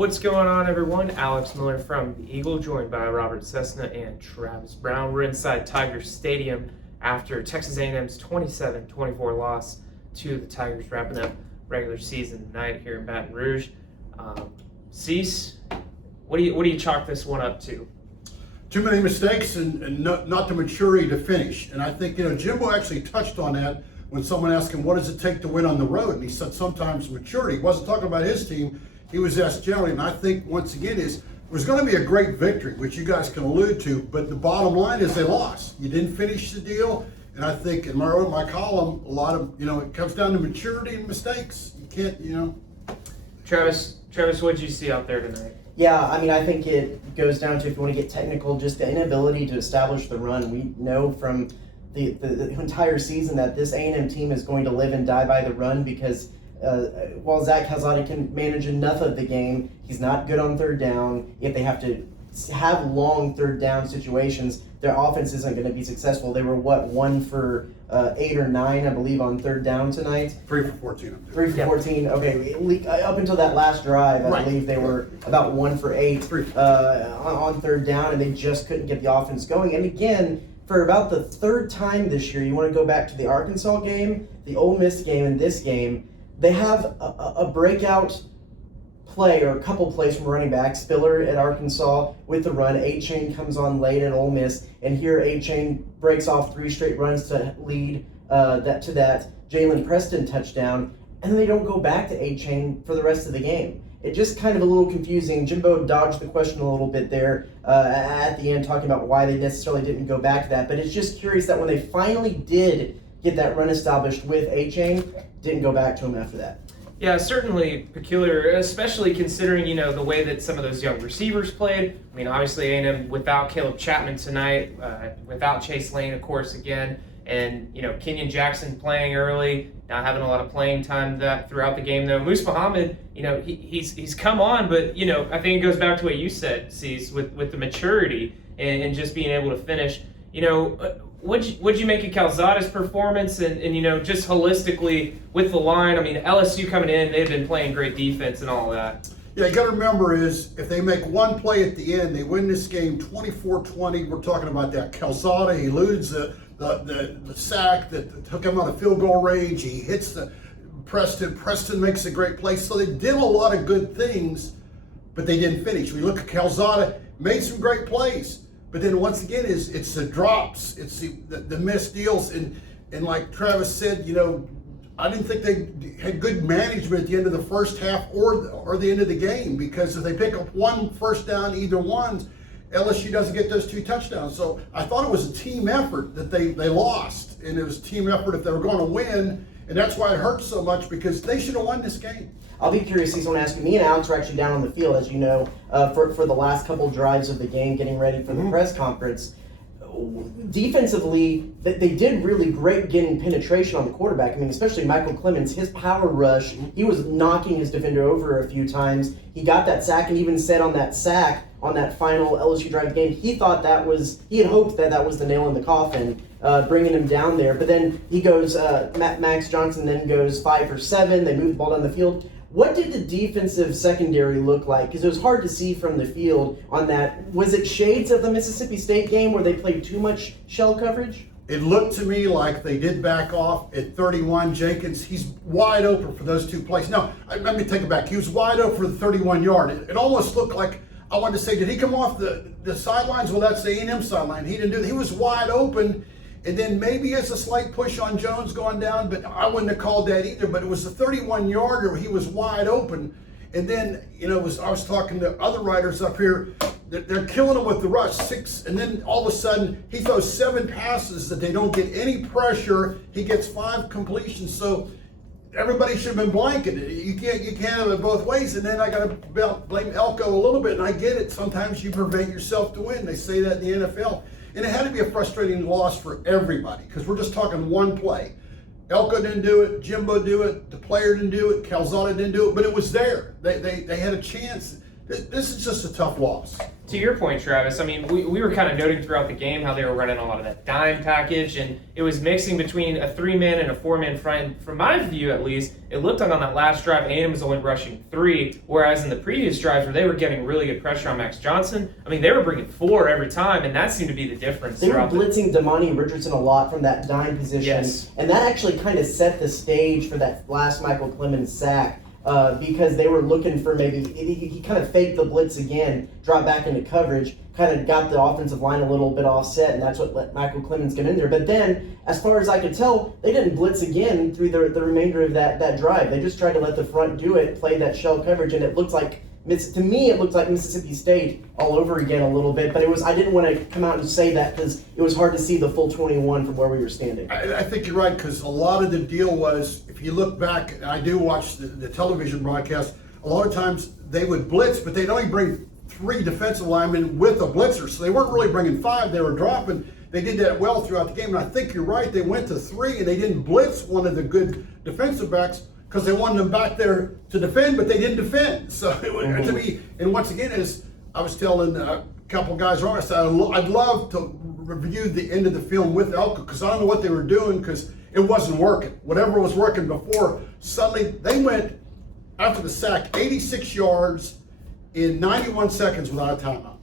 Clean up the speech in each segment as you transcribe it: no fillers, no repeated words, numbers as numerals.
What's going on, everyone? Alex Miller from the Eagle, joined by Robert Cessna and Travis Brown. We're inside Tiger Stadium after Texas A&M's 27-24 loss to the Tigers, wrapping up regular season tonight here in Baton Rouge. Cease, what do you chalk this one up to? Too many mistakes and not the maturity to finish. And I think, Jimbo actually touched on that when someone asked him, what does it take to win on the road? And he said sometimes maturity. He wasn't talking about his team. He was asked generally. And I think, once again, it was going to be a great victory, which you guys can allude to. But the bottom line is they lost. You didn't finish the deal. And I think in my column, a lot of, it comes down to maturity and mistakes. You can't, Travis, what did you see out there tonight? Yeah, I think it goes down to, if you want to get technical, just the inability to establish the run. We know from the entire season that this A&M team is going to live and die by the run because while Zach Calzada can manage enough of the game, he's not good on third down. If they have to have long third down situations, their offense isn't going to be successful. They were, 1 for 8 or 9, I believe, on third down tonight? 3 for 14. 3 for 14, okay. Up until that last drive, I believe they were about 1 for 8 on third down, and they just couldn't get the offense going. And again, for about the third time this year, you want to go back to the Arkansas game, the Ole Miss game, and this game, they have a breakout play or a couple plays from running back. Spiller at Arkansas with the run. A-Chain comes on late at Ole Miss, and here A-Chain breaks off 3 straight runs to lead that Jalen Preston touchdown, and then they don't go back to A-Chain for the rest of the game. It just kind of a little confusing. Jimbo dodged the question a little bit there at the end, talking about why they necessarily didn't go back to that, but it's just curious that when they finally did get that run established with A-Chain, didn't go back to him after that. Yeah, certainly peculiar, especially considering, the way that some of those young receivers played. Obviously A&M without Caleb Chapman tonight, without Chase Lane, of course, again, and, Kenyon Jackson playing early, not having a lot of playing time throughout the game, though. Moose Muhammad, he's come on, but, I think it goes back to what you said, Cease, with the maturity and just being able to finish. What'd you make of Calzada's performance and just holistically with the line? LSU coming in, they've been playing great defense and all that. Yeah, you got to remember is if they make one play at the end, they win this game 24-20. We're talking about that. Calzada, he eludes the sack that took him out of field goal range. He hits the Preston. Preston makes a great play. So they did a lot of good things, but they didn't finish. We look at Calzada, made some great plays. But then once again, it's the drops, it's the missed deals, and like Travis said, I didn't think they had good management at the end of the first half or the end of the game, because if they pick up one first down, either one, LSU doesn't get those 2 touchdowns. So I thought it was a team effort that they lost, and it was a team effort if they were going to win, and that's why it hurts so much, because they should have won this game. I'll be curious, he's going to ask you. Me and Alex were actually down on the field, as you know, for the last couple drives of the game, getting ready for the press conference. Defensively, they did really great getting penetration on the quarterback. Especially Michael Clemens, his power rush, he was knocking his defender over a few times. He got that sack, and even said on that sack, on that final LSU drive game, he had hoped that was the nail in the coffin, bringing him down there. But then he goes, Max Johnson then goes 5 for 7. They move the ball down the field. What did the defensive secondary look like? Because it was hard to see from the field on that. Was it shades of the Mississippi State game where they played too much shell coverage? It looked to me like they did back off at 31. Jenkins, he's wide open for those 2 plays. No, let me take it back. He was wide open for the 31-yard. It almost looked like, I wanted to say, did he come off the sidelines? Well, that's the A&M sideline. He didn't do that. He was wide open. And then maybe it's a slight push on Jones going down, but I wouldn't have called that either. But it was the 31-yarder. He was wide open. And then, I was talking to other writers up here. They're killing him with the rush, 6. And then all of a sudden, he throws 7 passes that they don't get any pressure. He gets 5 completions. So everybody should have been blanketed. You can't have it both ways. And then I got to blame Elko a little bit. And I get it. Sometimes you prevent yourself to win. They say that in the NFL. And it had to be a frustrating loss for everybody, because we're just talking one play. Elko didn't do it, Jimbo did it, the player didn't do it, Calzada didn't do it, but it was there. They had a chance. This is just a tough loss. To your point, Travis, I mean, we were kind of noting throughout the game how they were running a lot of that dime package, and it was mixing between a 3-man and a 4-man front. And from my view, at least, it looked like on that last drive, A&M was only rushing 3, whereas in the previous drives where they were getting really good pressure on Max Johnson, I mean, they were bringing 4 every time, and that seemed to be the difference. They were blitzing Damani Richardson a lot from that dime position, yes. And that actually kind of set the stage for that last Michael Clemens sack. Because they were looking for he kind of faked the blitz again, dropped back into coverage, kind of got the offensive line a little bit offset, and that's what let Michael Clemens get in there. But then, as far as I could tell, they didn't blitz again through the remainder of that drive. They just tried to let the front do it, play that shell coverage, and it looked like, to me, it looked like Mississippi State all over again a little bit. But I didn't want to come out and say that because it was hard to see the full 21 from where we were standing. I think you're right, because a lot of the deal was, if you look back, and I do watch the television broadcast, a lot of times they would blitz, but they'd only bring 3 defensive linemen with a blitzer. So they weren't really bringing 5, they were dropping. They did that well throughout the game, and I think you're right, they went to 3, and they didn't blitz one of the good defensive backs, because they wanted them back there to defend, but they didn't defend. So to me, and once again, as I was telling a couple guys around, I said, I'd love to review the end of the film with Elko, because I don't know what they were doing, because it wasn't working. Whatever was working before, suddenly they went, after the sack, 86 yards in 91 seconds without a timeout.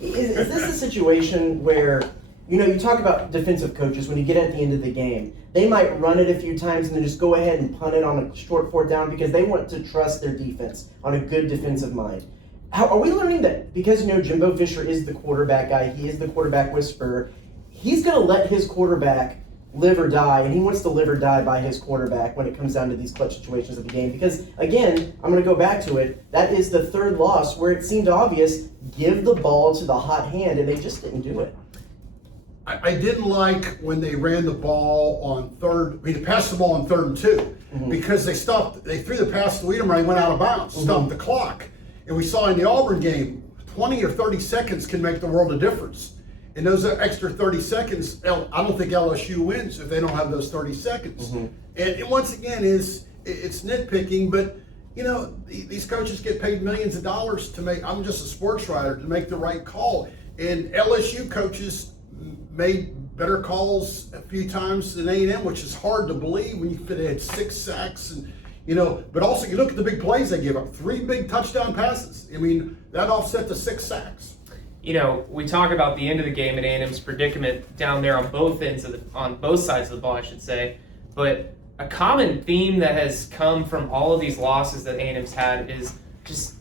Is this a situation where, you talk about defensive coaches when you get at the end of the game, they might run it a few times and then just go ahead and punt it on a short 4th down because they want to trust their defense on a good defensive mind. Are we learning that because, Jimbo Fisher is the quarterback guy, he is the quarterback whisperer, he's going to let his quarterback live or die, and he wants to live or die by his quarterback when it comes down to these clutch situations of the game? Because, again, I'm going to go back to it, that is the 3rd loss where it seemed obvious, give the ball to the hot hand, and they just didn't do it. I didn't like when they ran the ball on they passed the ball on 3rd and 2, because they threw the pass to Wiedemeyer, went out of bounds, stopped the clock. And we saw in the Auburn game, 20 or 30 seconds can make the world of difference. And those extra 30 seconds, I don't think LSU wins if they don't have those 30 seconds. And once again, it's nitpicking, but these coaches get paid millions of dollars to make, I'm just a sports writer, to make the right call. And LSU coaches made better calls a few times than A&M, which is hard to believe when they had 6 sacks and but also you look at the big plays they gave up, 3 big touchdown passes. I mean, that offset the 6 sacks. We talk about the end of the game and A&M's predicament down there on both sides of the ball, I should say. But a common theme that has come from all of these losses that A&M's had is just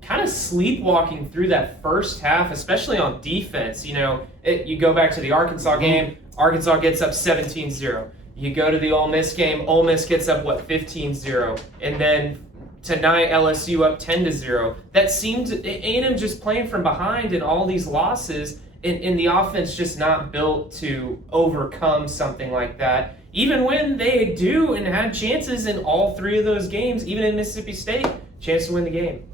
kind of sleepwalking through that first half, especially on defense. You go back to the Arkansas game, Arkansas gets up 17-0. You go to the Ole Miss game, Ole Miss gets up, 15-0. And then tonight, LSU up 10-0. That seemed A&M just playing from behind in all these losses, and the offense just not built to overcome something like that. Even when they do and had chances in all 3 of those games, even in Mississippi State, chance to win the game.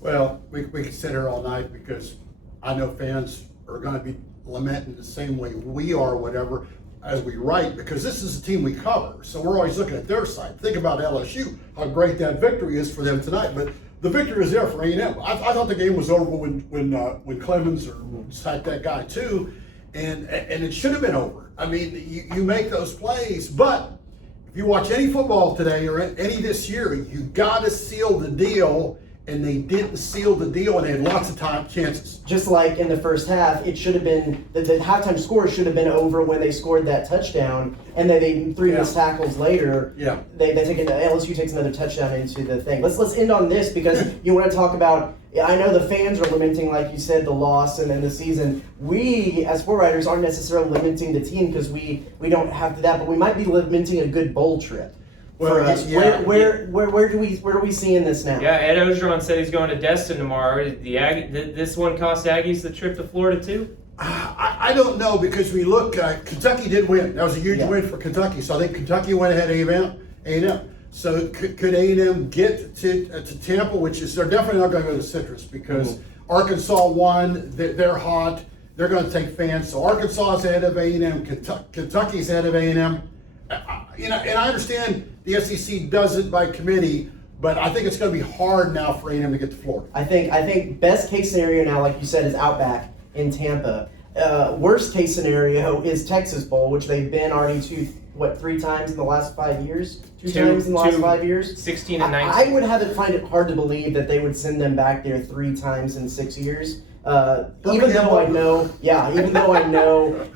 Well, we could sit here all night because I know fans are going to be lamenting the same way we are, whatever, as we write, because this is a team we cover. So we're always looking at their side. Think about LSU, how great that victory is for them tonight. But the victory is there for A&M. I thought the game was over when Clemens sacked that guy too, and it should have been over. I mean, you make those plays, but if you watch any football today or any this year, you got to seal the deal. And they didn't seal the deal, and they had lots of chances. Just like in the first half, it should have been the halftime score should have been over when they scored that touchdown, and then they 3 missed tackles later. They LSU takes another touchdown into the thing. Let's end on this because you want to talk about. I know the fans are lamenting, like you said, the loss and then the season. We, as sport writers, aren't necessarily lamenting the team because we don't have that, but we might be lamenting a good bowl trip. For us, where do we see in this now? Yeah, Ed Ogeron said he's going to Destin tomorrow. This one cost Aggies the trip to Florida too? I don't know, because we look. Kentucky did win. That was a huge win for Kentucky. So I think Kentucky went ahead of A&M. So could A&M get to Tampa, which is they're definitely not going to go to Citrus because Arkansas won. They're hot. They're going to take fans. So Arkansas is ahead of A&M. Kentucky's ahead of A&M. And I understand the SEC does it by committee, But I think it's going to be hard now for A&M to get to Florida. I think best case scenario now, like you said, is Outback in Tampa. Worst case scenario is Texas Bowl, which they've been already three times in the last 5 years? Two times in the last 5 years? 16 and 19. I would find it hard to believe that they would send them back there 3 times in 6 years. Even though I know,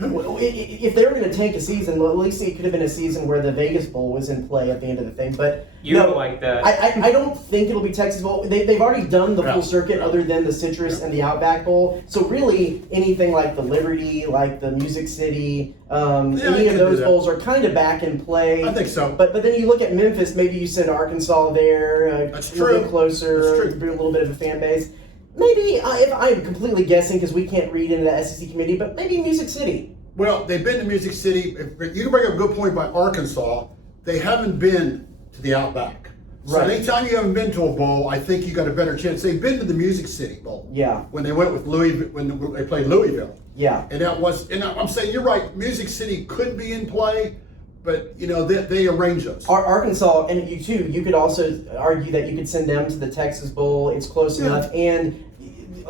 if they were going to tank a season, well, at least it could have been a season where the Vegas Bowl was in play at the end of the thing. But you don't like that. I don't think it'll be Texas Bowl. They've already done the full circuit other than the Citrus and the Outback Bowl. So really, anything like the Liberty, like the Music City, any of those bowls are kind of back in play. I think so. But then you look at Memphis. Maybe you send Arkansas there. That's a little bit closer. That's true. Bring a little bit of a fan base. Maybe, if I'm completely guessing because we can't read into the SEC committee, but maybe Music City. Well, they've been to Music City. You can bring up a good point by Arkansas. They haven't been to the Outback. So anytime you haven't been to a bowl, I think you got a better chance. They've been to the Music City Bowl. Yeah. When they went with Louisville, when they played Louisville. Yeah. And I'm saying you're right. Music City could be in play, but they arrange those. Arkansas, and you could also argue that you could send them to the Texas Bowl. It's close enough, and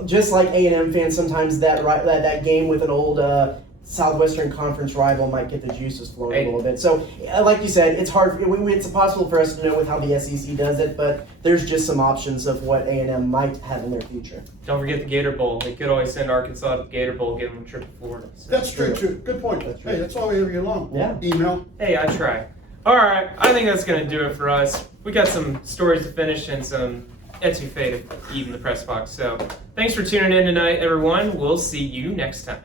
just like A&M fans, sometimes that game with an old Southwestern Conference rival might get the juices flowing a little bit. So, like you said, it's hard. It's impossible for us to know with how the SEC does it, but there's just some options of what A&M might have in their future. Don't forget the Gator Bowl. They could always send Arkansas to the Gator Bowl, give them a trip to Florida. So. That's true. Good point. Hey, that's all we have you along. Yeah. Email. Hey, I try. All right, I think that's going to do it for us. We got some stories to finish and some etouffee to eat in the press box. So thanks for tuning in tonight, everyone. We'll see you next time.